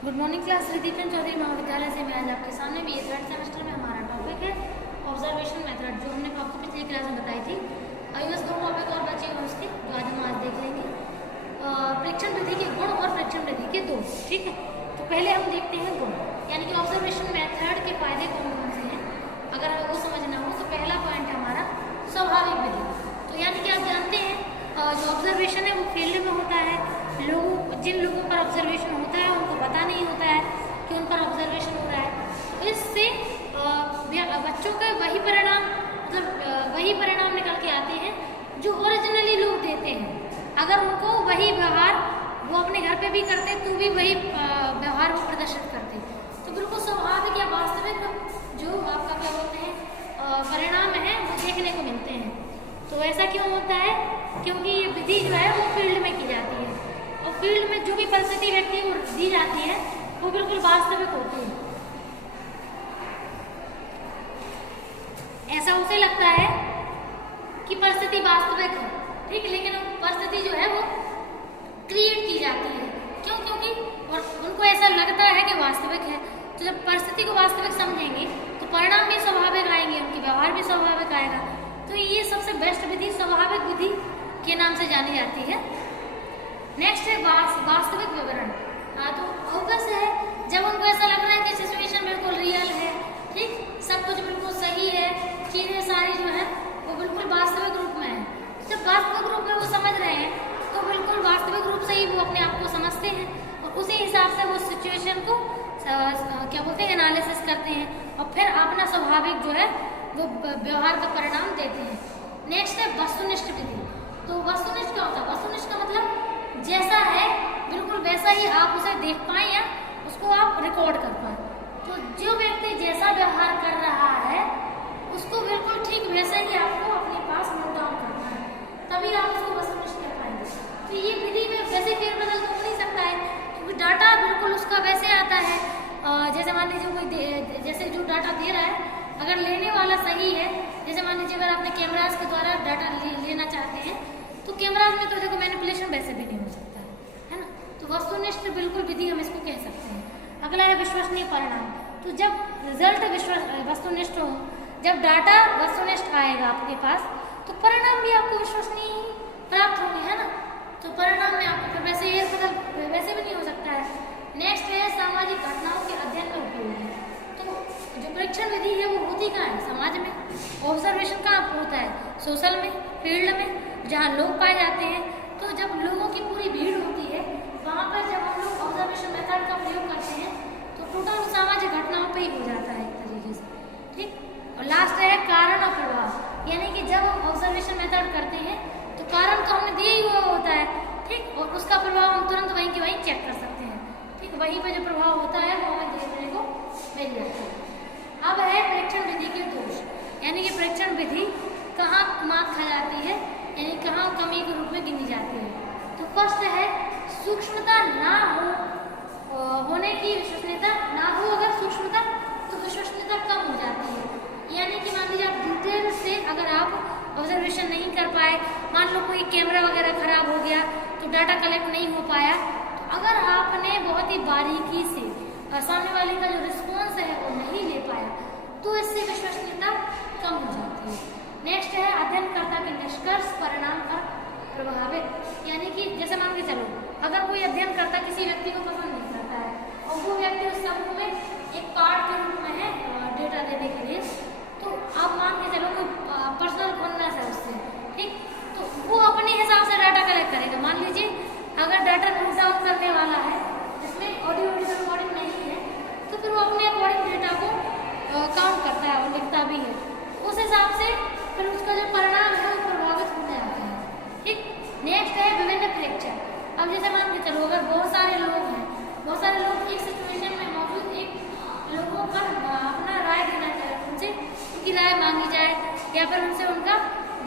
Good morning class रिदीपन Chaudhary महाविद्यालय से मैं आज आपके सामने भी थर्ड सेमेस्टर में हमारा टॉपिक है ऑब्जर्वेशन मेथड, जो हमने आपको पिछली क्लास में बताई थी। अभी बस दो टॉपिक और बचे हैं उसके, जो आज हम देख लेंगे। प्रेक्षण विधि के गुण और प्रेक्षण विधि के दोष। ठीक है, तो पहले हम देखते हैं गुण, यानी कि ऑब्जर्वेशन मेथड के फायदे कौन कौन से हैं। अगर वो समझना हो तो पहला पॉइंट है हमारा स्वाभाविक विधि। तो यानी कि आप जानते हैं जो ऑब्जर्वेशन है वो फील्ड में होता है। जिन लोगों पर ऑब्जर्वेशन होता है उनको पता नहीं होता है कि उन पर ऑब्जर्वेशन हो रहा है। तो इससे बच्चों का वही परिणाम वही परिणाम निकल के आते हैं जो ओरिजिनली लोग देते हैं। अगर उनको वही व्यवहार वो अपने घर पे भी करते तो भी वही व्यवहार वो प्रदर्शित करते। तो बिल्कुल स्वाभाविक या वास्तविक जो आपका क्या बोलते हैं परिणाम है वो देखने को मिलते हैं। तो ऐसा क्यों होता है? क्योंकि ये विधि जो है वो फील्ड में की जाती है, और फील्ड में जो भी परिस्थिति व्यक्ति को दी जाती है वो बिल्कुल वास्तविक होती है। ऐसा उसे लगता है कि परिस्थिति वास्तविक है, ठीक है, लेकिन परिस्थिति जो है वो क्रिएट की जाती है। क्यों? क्योंकि और उनको ऐसा लगता है कि वास्तविक है। तो जब परिस्थिति को वास्तविक समझेंगे तो परिणाम भी स्वाभाविक आएंगे, उनके व्यवहार भी स्वाभाविक आएगा। तो ये सबसे बेस्ट विधि स्वाभाविक विधि के नाम से जानी जाती है। नेक्स्ट है वास्तविक विवरण। तो ऑब्वियस है, जब उनको ऐसा लग रहा है कि सिचुएशन बिल्कुल रियल है, ठीक, सब कुछ बिल्कुल सही है, चीजें सारी जो है वो बिल्कुल वास्तविक रूप में है। जब वास्तविक रूप में वो समझ रहे हैं तो बिल्कुल वास्तविक रूप से ही वो अपने आप को समझते हैं, और उसी हिसाब से वो सिचुएशन को क्या बोलते हैं एनालिसिस करते हैं, और फिर अपना स्वाभाविक जो है वो व्यवहार का परिणाम देते हैं। नेक्स्ट है वस्तुनिष्ठ विधि। तो वस्तुनिष्ठ क्या होता है? वस्तुनिष्ठ का मतलब जैसा है बिल्कुल वैसा ही आप उसे देख पाए या उसको आप रिकॉर्ड कर पाए। तो जो व्यक्ति जैसा व्यवहार कर रहा है उसको बिल्कुल ठीक वैसे ही आपको अपने पास नोट डाउन करना है, तभी आप उसको वस्तुनिष्ठ कर पाएंगे। तो ये विधि में वैसे फेरबदल तो हो नहीं सकता है, क्योंकि डाटा बिल्कुल उसका वैसे आता है। जैसे मान लीजिए कोई जैसे जो डाटा दे रहा है, अगर लेने वाला सही है, जैसे मान लीजिए अगर आपने कैमराज के द्वारा डाटा लेना चाहते हैं तो कैमराज में तो देखो मैनिपुलेशन वैसे भी नहीं हो सकता है ना। तो वस्तुनिष्ठ बिल्कुल विधि हम इसको कह सकते हैं। अगला है विश्वसनीय परिणाम। तो जब रिजल्ट वस्तुनिष्ठ हो, जब डाटा वस्तुनिष्ठ आएगा आपके पास, तो परिणाम भी आपको विश्वसनीय प्राप्त होंगे, है ना। तो परिणाम में आपको वैसे ये वैसे भी नहीं हो सकता है। नेक्स्ट है सामाजिक घटनाओं के अध्ययन में उपयोगी। तो जो परीक्षण विधि है वो होती कहाँ है? समाज में। ऑब्जर्वेशन कहाँ होता है? सोशल में, फील्ड में, जहाँ लोग पाए जाते हैं। तो जब लोगों की पूरी भीड़ होती है वहाँ पर जब हम लोग ऑब्जर्वेशन मेथड का प्रयोग करते हैं तो टोटल सामाजिक घटनाओं पे ही हो जाता है एक तरीके से, ठीक। और लास्ट है कारण और प्रभाव, यानी कि जब हम ऑब्जर्वेशन मेथड करते हैं तो कारण तो हमने दिया ही हुआ होता है, ठीक, और उसका प्रभाव हम तुरंत वहीं के वहीं चेक कर सकते हैं, ठीक। वहीं पर जो प्रभाव होता है वो हमें देखने को मिल जाता है। अब है प्रेक्षण विधि के दोष, यानी कि प्रेक्षण विधि कहाँ मात खा जाती है, यानी कहाँ कमी के रूप में गिनी जाती है। तो फर्स्ट है सूक्ष्मता ना होने की विश्वसनीयता ना हो। अगर सूक्ष्मता तो विश्वसनीयता कम हो जाती है। यानी कि मान लीजिए आप डिटेल से अगर आप ऑब्जर्वेशन नहीं कर पाए, मान लो कोई कैमरा वगैरह खराब हो गया तो डाटा कलेक्ट नहीं हो पाया, तो अगर आपने बहुत ही बारीकी से सामने वाले का जो रिस्पॉन्स है वो नहीं ले पाया तो इससे विश्वसनीयता कम हो जाती है। नेक्स्ट है अध्ययनकर्ता के निष्कर्ष परिणाम का प्रभावित, यानी कि जैसे मान के चलो अगर कोई अध्ययनकर्ता किसी व्यक्ति को पसंद नहीं करता है और वो व्यक्ति उस समूह में एक कार्ड के रूप में है डेटा देने के लिए, तो आप मान के चलो कोई पर्सनल कॉन्फ्रेंस है उससे, ठीक, तो वो अपने हिसाब से डाटा कलेक्ट करेगा। मान लीजिए अगर डाटा नोट डाउन करने वाला है जिसमें ऑडियो रिकॉर्डिंग नहीं है तो फिर वो अपने अकॉर्डिंग डेटा को काउंट करता है और लिखता भी है, उस हिसाब से फिर उसका जो परिणाम है वो प्रभावित होने आता है, ठीक। नेक्स्ट है विभिन्न प्रेक्षण। अब जैसे मान के चलो अगर बहुत सारे लोग एक सिचुएशन में मौजूद एक लोगों पर अपना राय देना चाहे, उनसे उनकी राय मांगी जाए या फिर उनसे उनका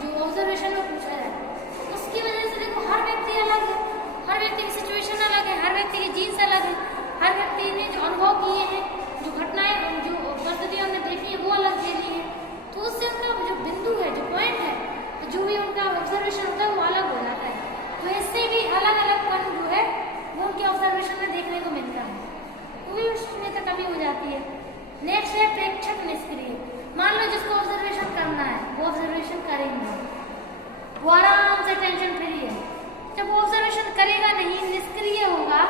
जो ऑब्जर्वेशन वो पूछा जाए, उसकी वजह से देखो हर व्यक्ति अलग है, हर व्यक्ति की सिचुएशन अलग है, हर व्यक्ति की जीन्स अलग है, हर व्यक्ति ने जो अनुभव किए हैं, जो घटनाएं जो परिस्थितियां हमने देखी है वो अलग झेली है, तो उससे उनका जो बिंदु है, जो पॉइंट है, जो भी उनका ऑब्जर्वेशन होता है वो अलग हो जाता है। तो इससे भी अलग अलग पन जो है वो उनके ऑब्जर्वेशन में देखने को मिलता है। नेक्स्ट है प्रेक्षक निष्क्रिय। मान लो जिसको ऑब्जर्वेशन करना है वो ऑब्जर्वेशन करेंगे, वो आराम से टेंशन फ्री है। जब वो ऑब्जर्वेशन करेगा नहीं, निष्क्रिय होगा,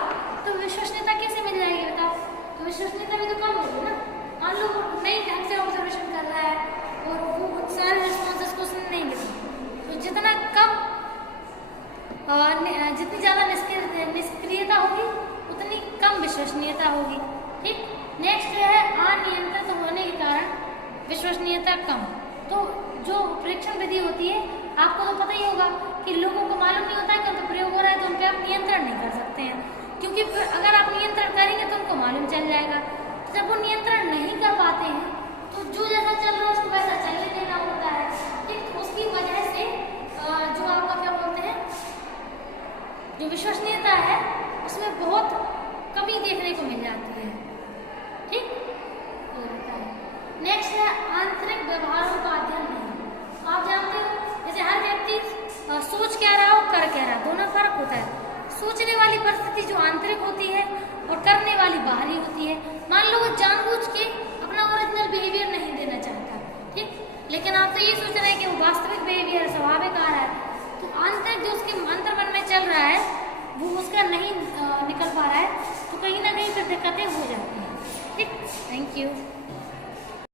तो विश्वसनीयता कैसे मिल जाएगी बताओ? तो विश्वसनीयता भी तो कम होगी ना। मान लो वो नई ढंग से ऑब्जर्वेशन कर रहा है और वो सारे रिस्पॉन्सेस को सुन नहीं लेते, तो जितना कम जितनी ज़्यादा निष्क्रियता होगी उतनी कम विश्वसनीयता होगी। ठीक। नेक्स्ट है अनियंत्रित होने के कारण विश्वसनीयता कम। तो जो प्रेक्षण विधि होती है, आपको तो पता ही होगा कि लोगों को मालूम नहीं होता है कि उनका प्रयोग हो रहा है, तो उन पर आप नियंत्रण नहीं कर सकते हैं, क्योंकि अगर आप नियंत्रण करेंगे तो उनको मालूम चल जाएगा। तो जब वो नियंत्रण नहीं कर पाते हैं तो जो जैसा चल रहा है उसको वैसा चलने देना होता है। ठीक। तो उसकी वजह से जो आपका क्या बोलते हैं, जो विश्वसनीयता है उसमें बहुत कमी देखने को मिल जाती है। ठीक। नेक्स्ट है आंतरिक व्यवहारों का अध्ययन नहीं। आप जानते हो जैसे हर व्यक्ति सोच क्या रहा और कर क्या रहा, दोनों फर्क होता है। सोचने वाली परिस्थिति जो आंतरिक होती है और करने वाली बाहरी होती है। मान लो वो जानबूझ के अपना ओरिजिनल बिहेवियर नहीं देना चाहता, ठीक, लेकिन आप तो ये सोच रहे हैं कि वो वास्तविक बिहेवियर स्वाभाविक आ रहा है, तो आंतरिक जो उसके अंतर्मन में चल रहा है वो उसका नहीं निकल पा रहा है, तो कहीं ना कहीं फिर दिक्कतें हो जाती हैं। ठीक। Thank you.